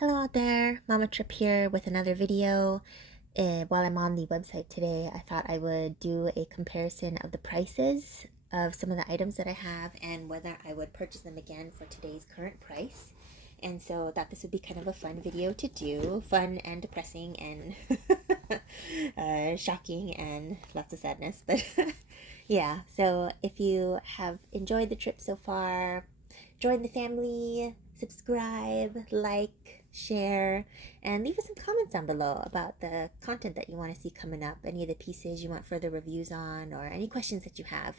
Hello out there, Mama Trip here with another video. While I'm on the website today, I thought I would do a comparison of the prices of some of the items that I have and whether I would purchase them again for today's current price. And so I thought this would be kind of a fun video to do, fun and depressing and shocking and lots of sadness. But yeah, so if you have enjoyed the trip so far, join the family, subscribe, like, share, and leave us some comments down below about the content that you want to see coming up, any of the pieces you want further reviews on, or any questions that you have.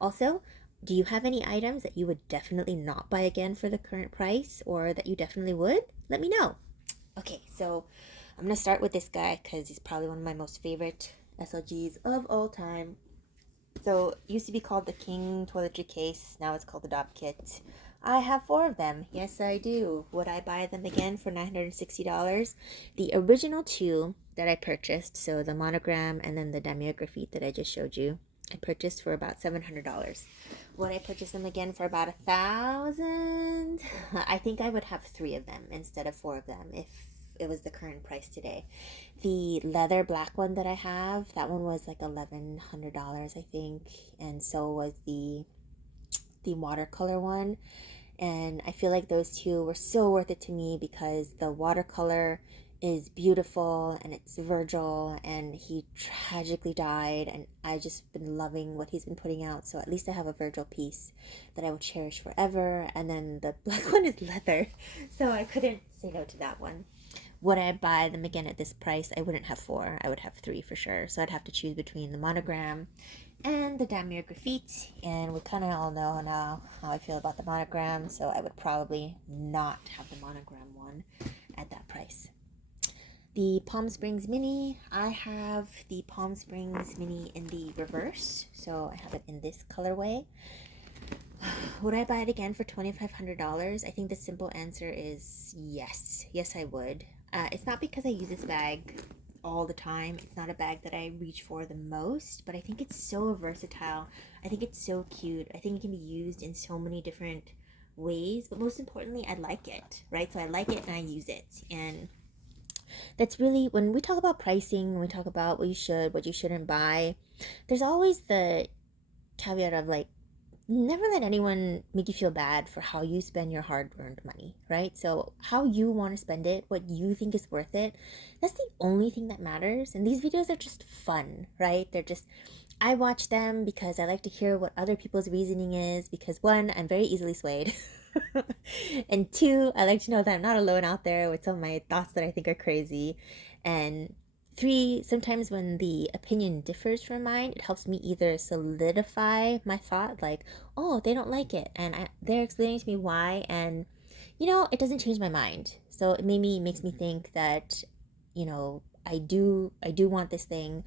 Also, do you have any items that you would definitely not buy again for the current price, or that you definitely would? Let me know. Okay, so I'm going to start with this guy because he's probably one of my most favorite SLGs of all time. So, it used to be called the King Toiletry Case. Now it's called the Dop Kit. I have 4 of them. Yes, I do. Would I buy them again for $960? The original 2 that I purchased, so the monogram and then the damier graphite that I just showed you, I purchased for about $700. Would I purchase them again for about $1,000? I think I would have 3 of them instead of 4 of them if it was the current price today. The leather black one that I have, that one was like $1,100, I think, and so was the watercolor one. And I feel like those 2 were so worth it to me because the watercolor is beautiful and it's Virgil, and he tragically died, and I just been loving what he's been putting out, so at least I have a Virgil piece that I will cherish forever. And then the black one is leather, so I couldn't say no to that one. Would I buy them again at this price? I wouldn't have 4. I would have 3 for sure. So I'd have to choose between the monogram and the damier graphite. And we kind of all know now how I feel about the monogram. So I would probably not have the monogram one at that price. The Palm Springs Mini, I have the Palm Springs Mini in the reverse. So I have it in this colorway. Would I buy it again for $2,500? I think the simple answer is yes. Yes, I would. It's not because I use this bag all the time. It's not a bag that I reach for the most, but I think it's so versatile. I think it's so cute. I think it can be used in so many different ways, but most importantly, I like it, right? So I like it and I use it. And that's really, when we talk about pricing, when we talk about what you should, what you shouldn't buy, there's always the caveat of like, never let anyone make you feel bad for how you spend your hard-earned money, right? So how you want to spend it, what you think is worth it, that's the only thing that matters. And these videos are just fun, right? They're just, I watch them because I like to hear what other people's reasoning is, because 1, I'm very easily swayed. And 2, I like to know that I'm not alone out there with some of my thoughts that I think are crazy. And 3, sometimes when the opinion differs from mine, it helps me either solidify my thought, like, oh, they don't like it, and they're explaining to me why, and it doesn't change my mind. So it makes me think that, I do want this thing,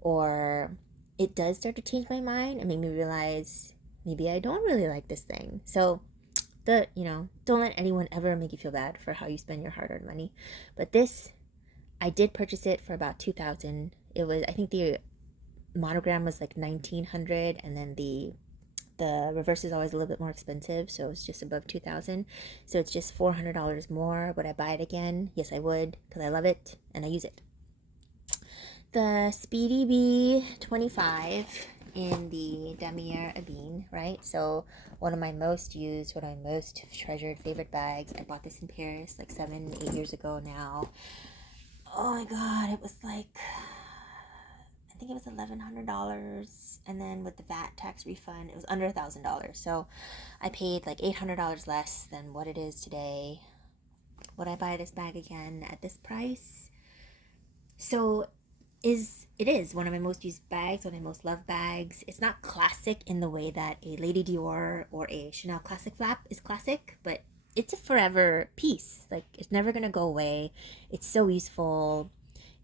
or it does start to change my mind and make me realize maybe I don't really like this thing. So don't let anyone ever make you feel bad for how you spend your hard-earned money. But this, I did purchase it for about 2,000. It was, I think the monogram was like 1,900, and then the reverse is always a little bit more expensive, so it's just above 2,000. So it's just $400 more. Would I buy it again? Yes, I would, because I love it and I use it. The Speedy B25 in the damier ebene, right? So one of my most used, one of my most treasured favorite bags. I bought this in Paris like 7-8 years ago now. Oh my god, it was like, I think it was $1,100, and then with the VAT tax refund, it was under $1,000. So I paid like $800 less than what it is today. Would I buy this bag again at this price? So it is one of my most used bags, one of my most loved bags. It's not classic in the way that a Lady Dior or a Chanel classic flap is classic, but it's a forever piece. Like, it's never gonna go away. It's so useful.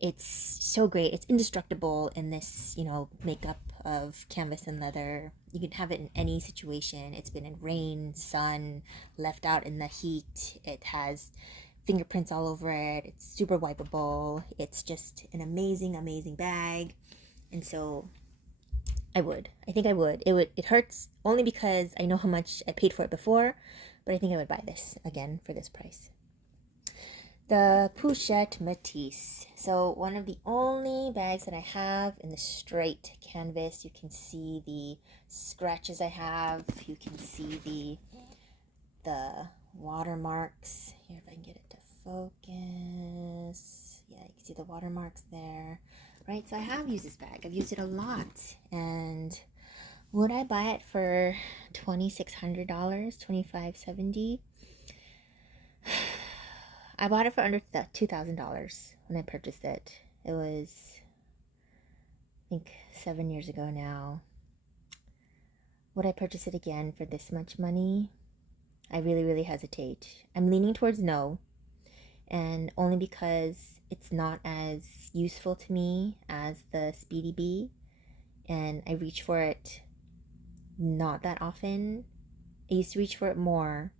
It's so great. It's indestructible in this, makeup of canvas and leather. You can have it in any situation. It's been in rain, sun, left out in the heat. It has fingerprints all over it. It's super wipeable. It's just an amazing, amazing bag. And so I think I would. It hurts only because I know how much I paid for it before, but I think I would buy this again for this price. The Pushato Matisse. So one of the only bags that I have in the straight canvas. You can see the scratches I have. You can see the watermarks. Here, if I can get it to focus. Yeah, you can see the watermarks there. Right, so I have used this bag. I've used it a lot. And would I buy it for $2,600, $2,570? I bought it for under $2,000 when I purchased it. It was, I think, 7 years ago now. Would I purchase it again for this much money? I really, really hesitate. I'm leaning towards no, and only because it's not as useful to me as the Speedy B, and I reach for it not that often. I used to reach for it more.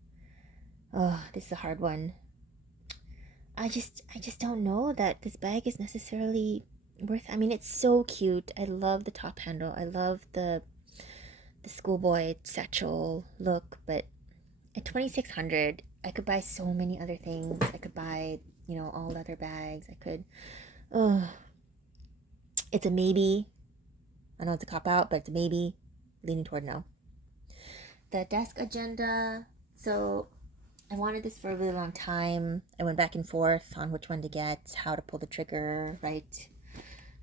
Oh, this is a hard one. I just don't know that this bag is necessarily worth. I mean, it's so cute. I love the top handle. I love the schoolboy satchel look, but at $2,600, I could buy so many other things. I could buy, all leather bags. I could. Oh, it's a maybe. I know it's a cop out, but it's a maybe. Leaning toward no. The desk agenda. So I wanted this for a really long time. I went back and forth on which one to get, how to pull the trigger, right?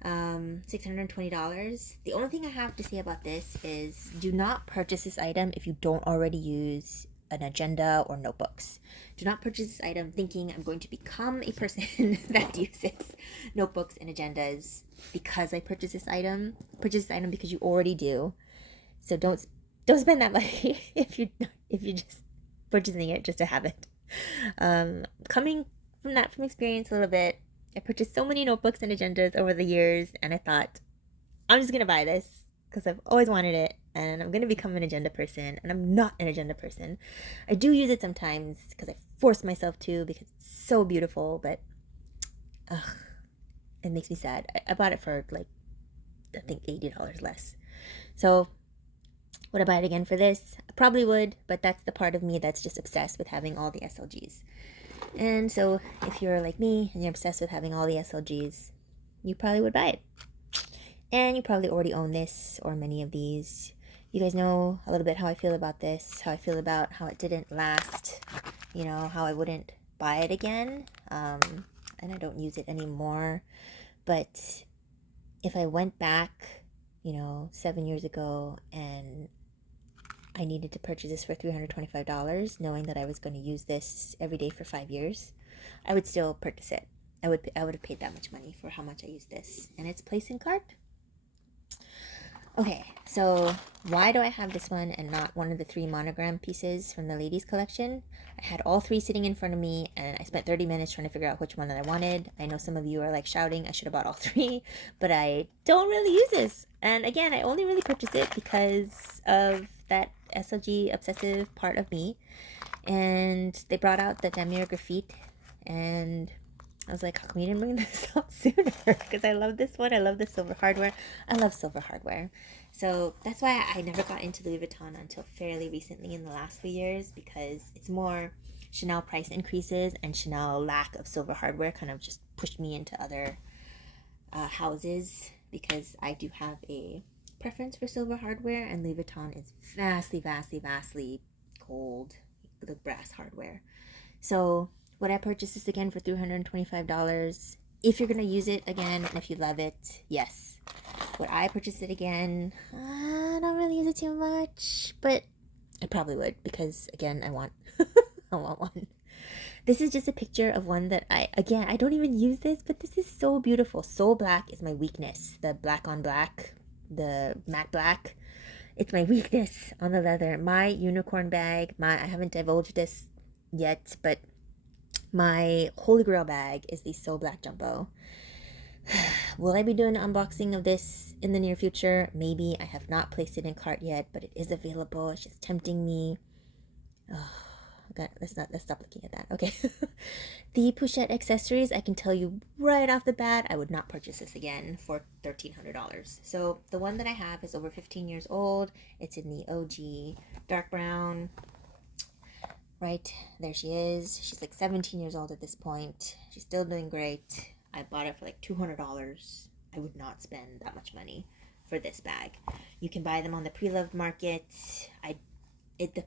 $620. The only thing I have to say about this is do not purchase this item if you don't already use an agenda or notebooks. Do not purchase this item thinking I'm going to become a person that uses notebooks and agendas because I purchased this item. Purchase this item because you already do. So don't spend that money if you're just purchasing it just to have it. Coming from experience a little bit, I purchased so many notebooks and agendas over the years, and I thought, I'm just gonna buy this because I've always wanted it, and I'm gonna become an agenda person, and I'm not an agenda person. I do use it sometimes because I force myself to because it's so beautiful, but it makes me sad. I bought it for I think $80 less. So would I buy it again for this? I probably would, but that's the part of me that's just obsessed with having all the SLGs. And so if you're like me and you're obsessed with having all the SLGs, you probably would buy it. And you probably already own this or many of these. You guys know a little bit how I feel about this, how I feel about how it didn't last, how I wouldn't buy it again. And I don't use it anymore. But if I went back, 7 years ago and I needed to purchase this for $325, knowing that I was going to use this every day for 5 years, I would still purchase it. I would have paid that much money for how much I used this. And it's placed in cart. Okay, so why do I have this one and not one of the 3 monogram pieces from the ladies collection? I had all 3 sitting in front of me, and I spent 30 minutes trying to figure out which one that I wanted. I know some of you are shouting I should have bought all 3, but I don't really use this. And again, I only really purchased it because of that SLG obsessive part of me. And they brought out the Damier Graphite, and I was like, how come you didn't bring this out sooner? Because I love this one. I love the silver hardware. I love silver hardware. So that's why I never got into Louis Vuitton until fairly recently in the last few years, because it's more Chanel price increases and Chanel lack of silver hardware kind of just pushed me into other houses, because I do have a preference for silver hardware, and Louis Vuitton is vastly, vastly, vastly gold, the brass hardware. So would I purchase this again for $325? If you're going to use it again and if you love it, yes. Would I purchase it again? I don't really use it too much, but I probably would, because again, I want one. This is just a picture of one that I don't even use this, but this is so beautiful. So black is my weakness. The black on black, the matte black. It's my weakness on the leather. My unicorn bag, I haven't divulged this yet, but my holy grail bag is the So Black Jumbo. Will I be doing an unboxing of this in the near future? Maybe. I have not placed it in cart yet, but it is available. It's just tempting me. Oh, God, let's stop looking at that. Okay. The Pouchette accessories, I can tell you right off the bat, I would not purchase this again for $1,300. So the one that I have is over 15 years old. It's in the OG dark brown. Right, there she is. She's like 17 years old at this point. She's still doing great. I bought it for like $200. I would not spend that much money for this bag. You can buy them on the pre-loved market. The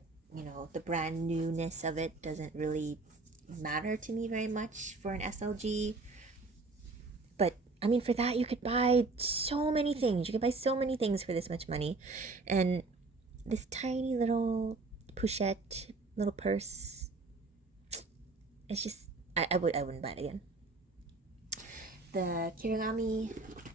the brand newness of it doesn't really matter to me very much for an SLG. But I mean, for that, you could buy so many things. You could buy so many things for this much money. And this tiny little Pouchette little purse, it's just, I wouldn't buy it again. The kirinami,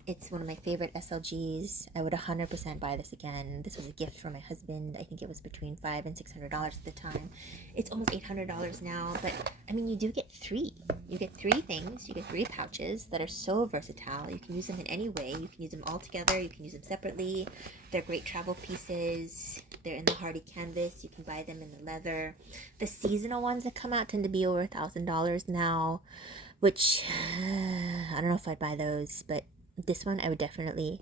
it's one of my favorite SLGs. I would 100% buy this again. This was a gift from my husband. I think it was between $500 and $600 at the time. It's almost $800 now, but I mean, you do get three. You get three things. You get three pouches that are so versatile. You can use them in any way. You can use them all together. You can use them separately. They're great travel pieces. They're in the hardy canvas. You can buy them in the leather. The seasonal ones that come out tend to be over $1,000 now, which I don't know if I'd buy those, but this one I would definitely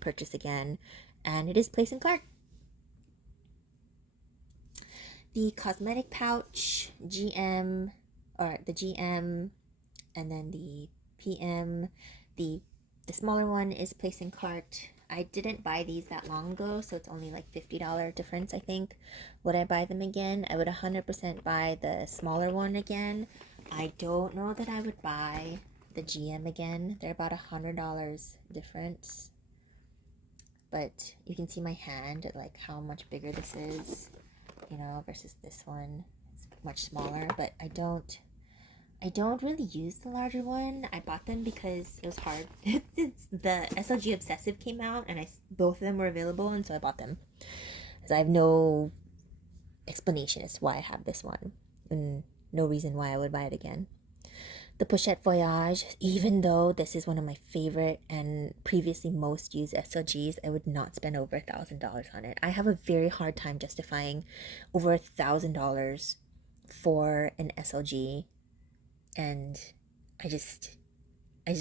purchase again, and it is place in cart. The cosmetic pouch, GM, or the GM, and then the PM, the smaller one is place in cart. I didn't buy these that long ago, so it's only like $50 difference, I think. Would I buy them again? I would 100% buy the smaller one again. I don't know that I would buy the GM again. They're about $100 difference. But you can see my hand, like how much bigger this is, versus this one. It's much smaller, but I don't really use the larger one. I bought them because it was hard. The SLG Obsessive came out, and both of them were available, and so I bought them. Because I have no explanation as to why I have this one, and no reason why I would buy it again. The Pouchette Voyage, even though this is one of my favorite and previously most used SLGs, I would not spend over $1,000 on it. I have a very hard time justifying over $1,000 for an SLG, and I just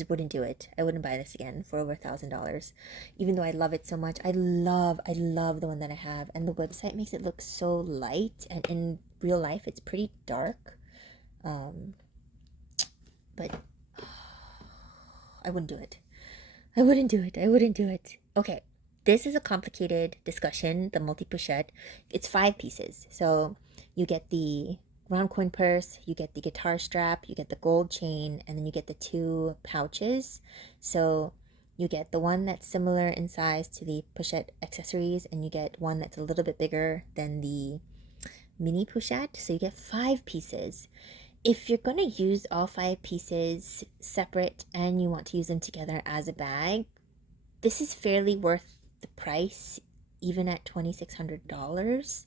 wouldn't do it. I wouldn't buy this again for over $1,000, even though I love it so much. I love the one that I have, and the website makes it look so light, and in real life it's pretty dark. But I wouldn't do it. I wouldn't do it. Okay, this is a complicated discussion, the multi-pochette. It's 5 pieces. So you get the round coin purse, you get the guitar strap, you get the gold chain, and then you get the 2 pouches. So you get the one that's similar in size to the pochette accessories, and you get one that's a little bit bigger than the mini pochette. So you get 5 pieces. If you're going to use all 5 pieces separate and you want to use them together as a bag, this is fairly worth the price, even at $2,600.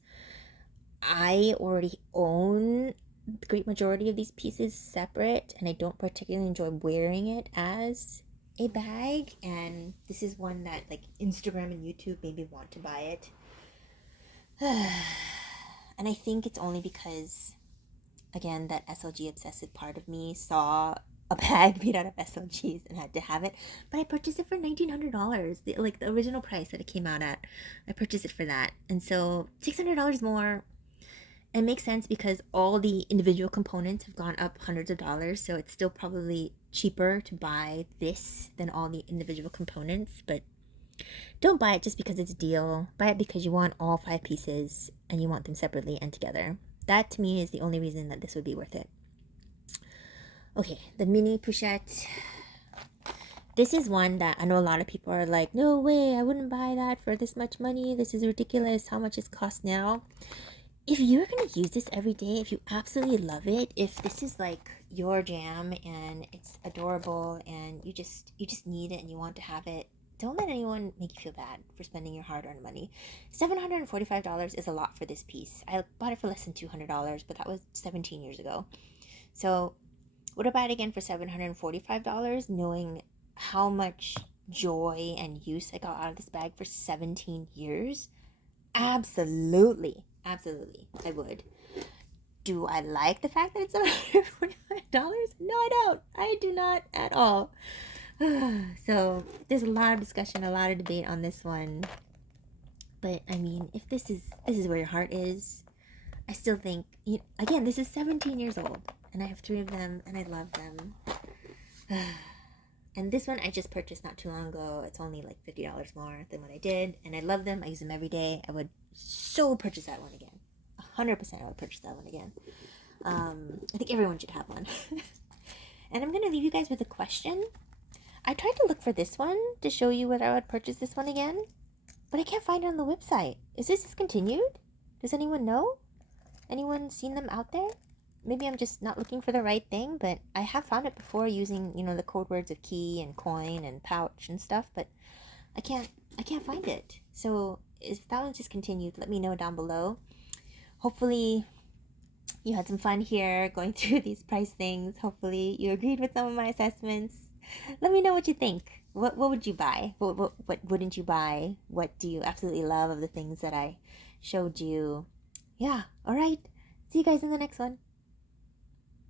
I already own the great majority of these pieces separate, and I don't particularly enjoy wearing it as a bag, and this is one that like Instagram and YouTube made me want to buy it. And I think it's only because, again, that SLG obsessive part of me saw a bag made out of SLGs and had to have it. But I purchased it for $1,900, the original price that it came out at. I purchased it for that, and so $600 more. It makes sense because all the individual components have gone up hundreds of dollars, so it's still probably cheaper to buy this than all the individual components. But don't buy it just because it's a deal. Buy it because you want all 5 pieces and you want them separately and together. That to me is the only reason that this would be worth it. Okay, the mini pochette. This is one that I know a lot of people are like, no way, I wouldn't buy that for this much money. This is ridiculous. How much it costs now? If you're going to use this every day, if you absolutely love it, if this is like your jam and it's adorable and you just need it and you want to have it, don't let anyone make you feel bad for spending your hard-earned money. $745 is a lot for this piece. I bought it for less than $200, but that was 17 years ago. So would I buy it again for $745, knowing how much joy and use I got out of this bag for 17 years? Absolutely, I would. Do I like the fact that it's $745? No, I don't. I do not at all. So there's a lot of discussion, a lot of debate on this one. But I mean, if this is where your heart is, I still think, again, this is 17 years old, and I have 3 of them, and I love them. And this one I just purchased not too long ago. It's only like $50 more than what I did, and I love them. I use them every day. I would so purchase that one again. 100% I would purchase that one again. I think everyone should have one. And I'm going to leave you guys with a question. I tried to look for this one to show you whether I would purchase this one again, but I can't find it on the website. Is this discontinued? Does anyone know? Anyone seen them out there? Maybe I'm just not looking for the right thing, but I have found it before using, the code words of key and coin and pouch and stuff, but I can't find it. So if that one's discontinued, let me know down below. Hopefully you had some fun here going through these price things. Hopefully you agreed with some of my assessments. Let me know what you think. What would you buy? What wouldn't you buy? What do you absolutely love of the things that I showed you? Yeah, all right. See you guys in the next one.